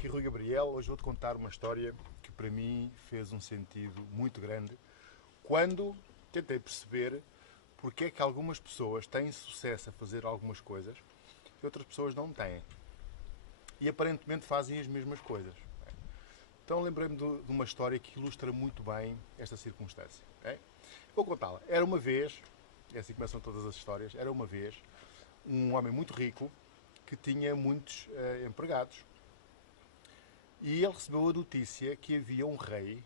aqui Rui Gabriel. Hoje vou-te contar uma história que para mim fez um sentido muito grande quando tentei perceber porque é que algumas pessoas têm sucesso a fazer algumas coisas e outras pessoas não têm. E aparentemente fazem as mesmas coisas. Então lembrei-me de uma história que ilustra muito bem esta circunstância. Ok? Vou contá-la. Era uma vez, é assim que começam todas as histórias, era uma vez um homem muito rico que tinha muitos empregados. E ele recebeu a notícia que havia um rei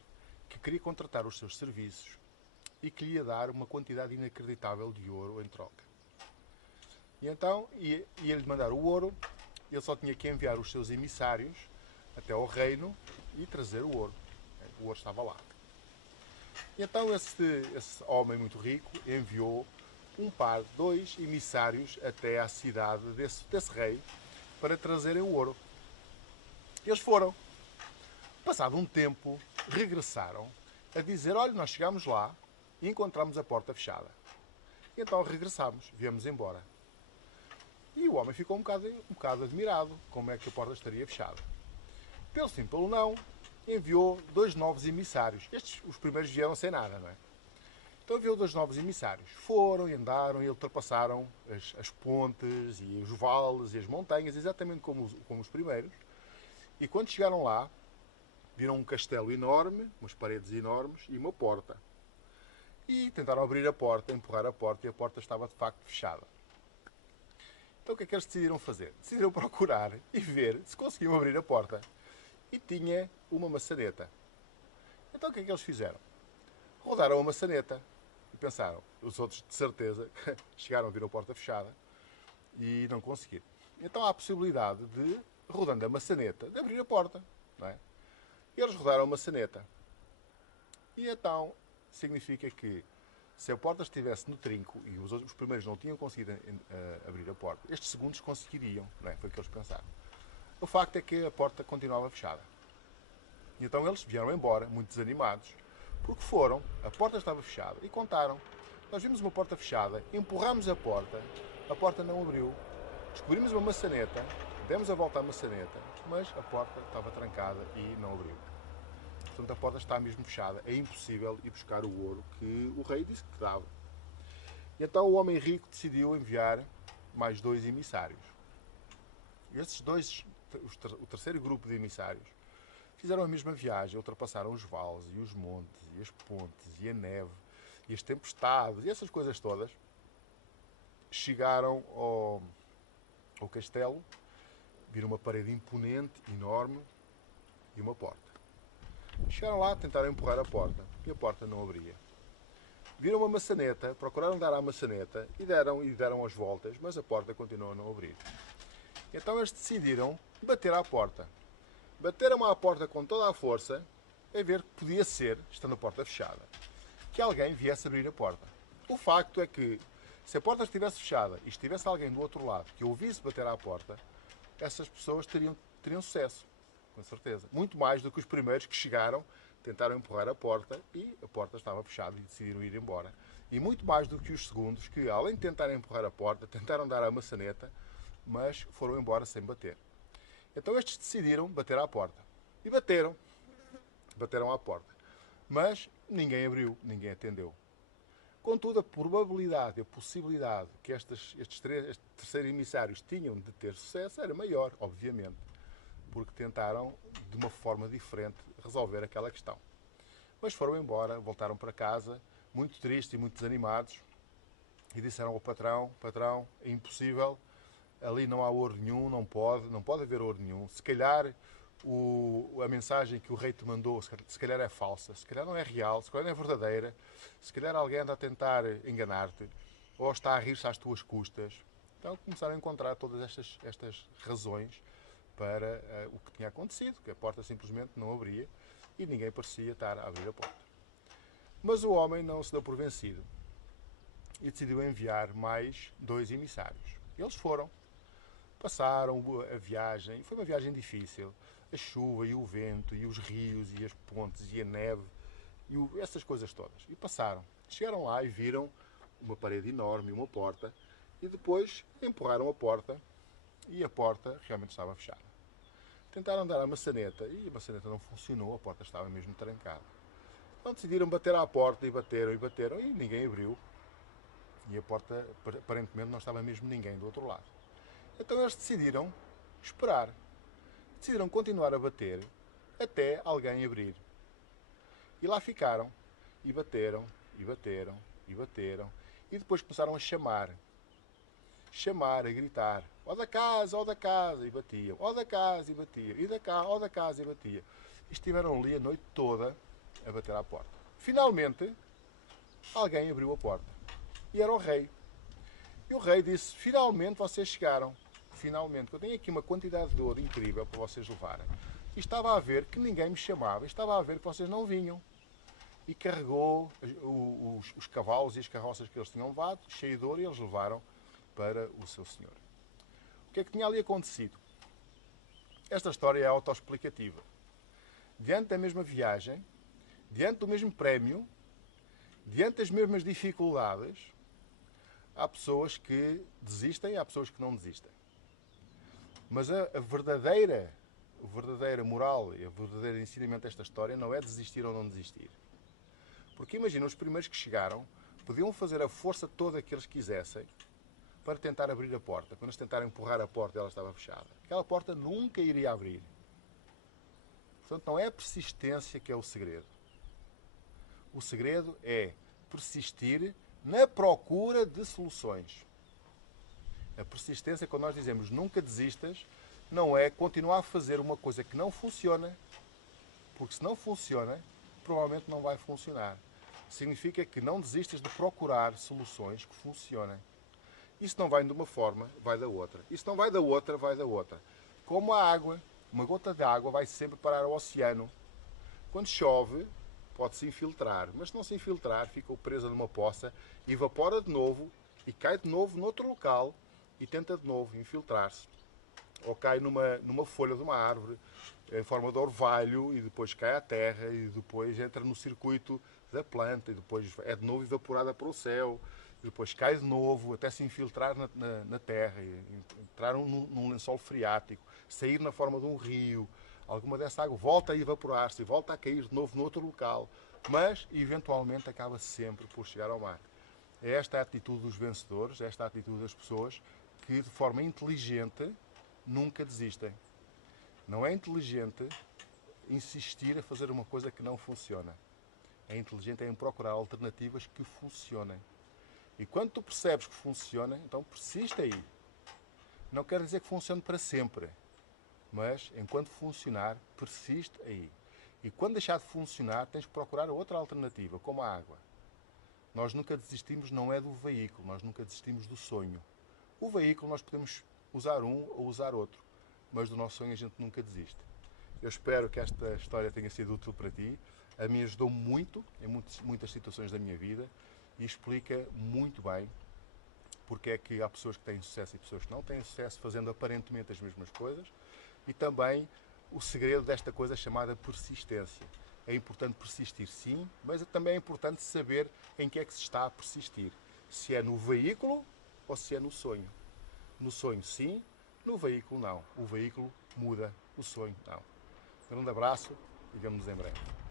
que queria contratar os seus serviços e que lhe ia dar uma quantidade inacreditável de ouro em troca. E então ia-lhe mandar o ouro, ele só tinha que enviar os seus emissários até ao reino e trazer o ouro. O ouro estava lá. E então esse homem muito rico enviou dois emissários até à cidade desse rei para trazerem o ouro. Eles foram. Passado um tempo, regressaram a dizer: olha, nós chegámos lá e encontramos a porta fechada. E então regressámos, viemos embora. E o homem ficou um bocado admirado, como é que a porta estaria fechada. Pelo sim, pelo não, enviou dois novos emissários. Os primeiros vieram sem nada, não é? Então enviou dois novos emissários. Foram e andaram e ultrapassaram as pontes e os vales e as montanhas, exatamente como os primeiros. E quando chegaram lá, viram um castelo enorme, umas paredes enormes e uma porta. E tentaram abrir a porta, empurrar a porta, e a porta estava de facto fechada. Então o que é que eles decidiram fazer? Decidiram procurar e ver se conseguiam abrir a porta. E tinha uma maçaneta. Então o que é que eles fizeram? Rodaram a maçaneta e pensaram, os outros de certeza chegaram a ver a porta fechada e não conseguiram. Então há a possibilidade de, rodando a maçaneta, de abrir a porta, não é? Eles rodaram a maçaneta. E então significa que se a porta estivesse no trinco e os primeiros não tinham conseguido abrir a porta, estes segundos conseguiriam, não é? Foi o que eles pensaram. O facto é que a porta continuava fechada. E então eles vieram embora, muito desanimados, porque a porta estava fechada e contaram. Nós vimos uma porta fechada, empurramos a porta não abriu, descobrimos uma maçaneta, demos a volta à maçaneta, mas a porta estava trancada e não abriu. Portanto, a porta está mesmo fechada. É impossível ir buscar o ouro que o rei disse que dava. E então o homem rico decidiu enviar mais dois emissários. E esses dois, o terceiro grupo de emissários, fizeram a mesma viagem, ultrapassaram os vales e os montes e as pontes e a neve e as tempestades e essas coisas todas. Chegaram ao castelo, viram uma parede imponente, enorme e uma porta. Chegaram lá, tentaram empurrar a porta e a porta não abria. Viram uma maçaneta, procuraram dar à maçaneta e deram as voltas, mas a porta continuou a não abrir. Então eles decidiram bater à porta. Bateram à porta com toda a força, a ver que podia ser, estando a porta fechada, que alguém viesse abrir a porta. O facto é que, se a porta estivesse fechada e estivesse alguém do outro lado que ouvisse bater à porta, essas pessoas teriam sucesso, com certeza. Muito mais do que os primeiros que chegaram, tentaram empurrar a porta e a porta estava fechada e decidiram ir embora. E muito mais do que os segundos que, além de tentarem empurrar a porta, tentaram dar a maçaneta, mas foram embora sem bater. Então estes decidiram bater à porta. E bateram à porta. Mas ninguém abriu, ninguém atendeu. Contudo, a probabilidade, a possibilidade que estes terceiros emissários tinham de ter sucesso era maior, obviamente, porque tentaram, de uma forma diferente, resolver aquela questão. Mas foram embora, voltaram para casa, muito tristes e muito desanimados, e disseram ao patrão: patrão, é impossível, ali não há ouro nenhum, não pode haver ouro nenhum. Se calhar a mensagem que o rei te mandou, se calhar é falsa, se calhar não é real, se calhar não é verdadeira, se calhar alguém anda a tentar enganar-te, ou está a rir-se às tuas custas. Então começaram a encontrar todas estas razões para o que tinha acontecido, que a porta simplesmente não abria e ninguém parecia estar a abrir a porta. Mas o homem não se deu por vencido e decidiu enviar mais dois emissários. Eles foram. Passaram a viagem, foi uma viagem difícil. A chuva e o vento e os rios e as pontes e a neve e essas coisas todas. E passaram. Chegaram lá e viram uma parede enorme, uma porta, e depois empurraram a porta e a porta realmente estava fechada. Tentaram dar a maçaneta e a maçaneta não funcionou, a porta estava mesmo trancada. Então decidiram bater à porta e bateram e ninguém abriu. E a porta aparentemente não estava mesmo ninguém do outro lado. Então eles decidiram esperar. Decidiram continuar a bater até alguém abrir. E lá ficaram. E bateram, e bateram, e bateram. E depois começaram a chamar. Chamar, a gritar. Ó da casa, ó da casa. E batiam. Ó da casa, e batiam. E da cá, ó da casa, e batiam. E estiveram ali a noite toda a bater à porta. Finalmente, alguém abriu a porta. E era o rei. E o rei disse, finalmente vocês chegaram. Finalmente, eu tenho aqui uma quantidade de ouro incrível para vocês levarem. E estava a ver que ninguém me chamava. E estava a ver que vocês não vinham. E carregou os cavalos e as carroças que eles tinham levado, cheio de ouro, e eles levaram para o seu senhor. O que é que tinha ali acontecido? Esta história é autoexplicativa. Diante da mesma viagem, diante do mesmo prémio, diante das mesmas dificuldades, há pessoas que desistem e há pessoas que não desistem. Mas a verdadeira moral e o verdadeiro ensinamento desta história não é desistir ou não desistir. Porque imagina, os primeiros que chegaram podiam fazer a força toda que eles quisessem para tentar abrir a porta. Quando eles tentaram empurrar a porta, ela estava fechada. Aquela porta nunca iria abrir. Portanto, não é a persistência que é o segredo. O segredo é persistir na procura de soluções. A persistência, quando nós dizemos nunca desistas, não é continuar a fazer uma coisa que não funciona, porque se não funciona, provavelmente não vai funcionar. Significa que não desistas de procurar soluções que funcionem. Isso não vai de uma forma, vai da outra. Isso não vai da outra, vai da outra. Como a água. Uma gota de água vai sempre parar ao oceano. Quando chove, pode-se infiltrar. Mas se não se infiltrar, fica presa numa poça, evapora de novo e cai de novo noutro local e tenta de novo infiltrar-se. Ou cai numa folha de uma árvore, em forma de orvalho, e depois cai à terra, e depois entra no circuito da planta, e depois é de novo evaporada para o céu, e depois cai de novo até se infiltrar na terra, e entrar num lençol freático, sair na forma de um rio. Alguma dessa água volta a evaporar-se e volta a cair de novo noutro local, mas eventualmente acaba sempre por chegar ao mar. É esta a atitude dos vencedores, é esta a atitude das pessoas que de forma inteligente nunca desistem. Não é inteligente insistir a fazer uma coisa que não funciona. É inteligente em procurar alternativas que funcionem. E quando tu percebes que funciona, então persiste aí. Não quer dizer que funcione para sempre, mas enquanto funcionar, persiste aí. E quando deixar de funcionar, tens que procurar outra alternativa, como a água. Nós nunca desistimos, não é do veículo, nós nunca desistimos do sonho. O veículo nós podemos usar um ou usar outro, mas do nosso sonho a gente nunca desiste. Eu espero que esta história tenha sido útil para ti. A mim ajudou muito em muitas situações da minha vida e explica muito bem porque é que há pessoas que têm sucesso e pessoas que não têm sucesso fazendo aparentemente as mesmas coisas, e também o segredo desta coisa chamada persistência. É importante persistir, sim, mas também é importante saber em que é que se está a persistir. Se é no veículo ou se é no sonho. No sonho, sim. No veículo, não. O veículo muda, o sonho, não. Um grande abraço e vemo-nos em breve.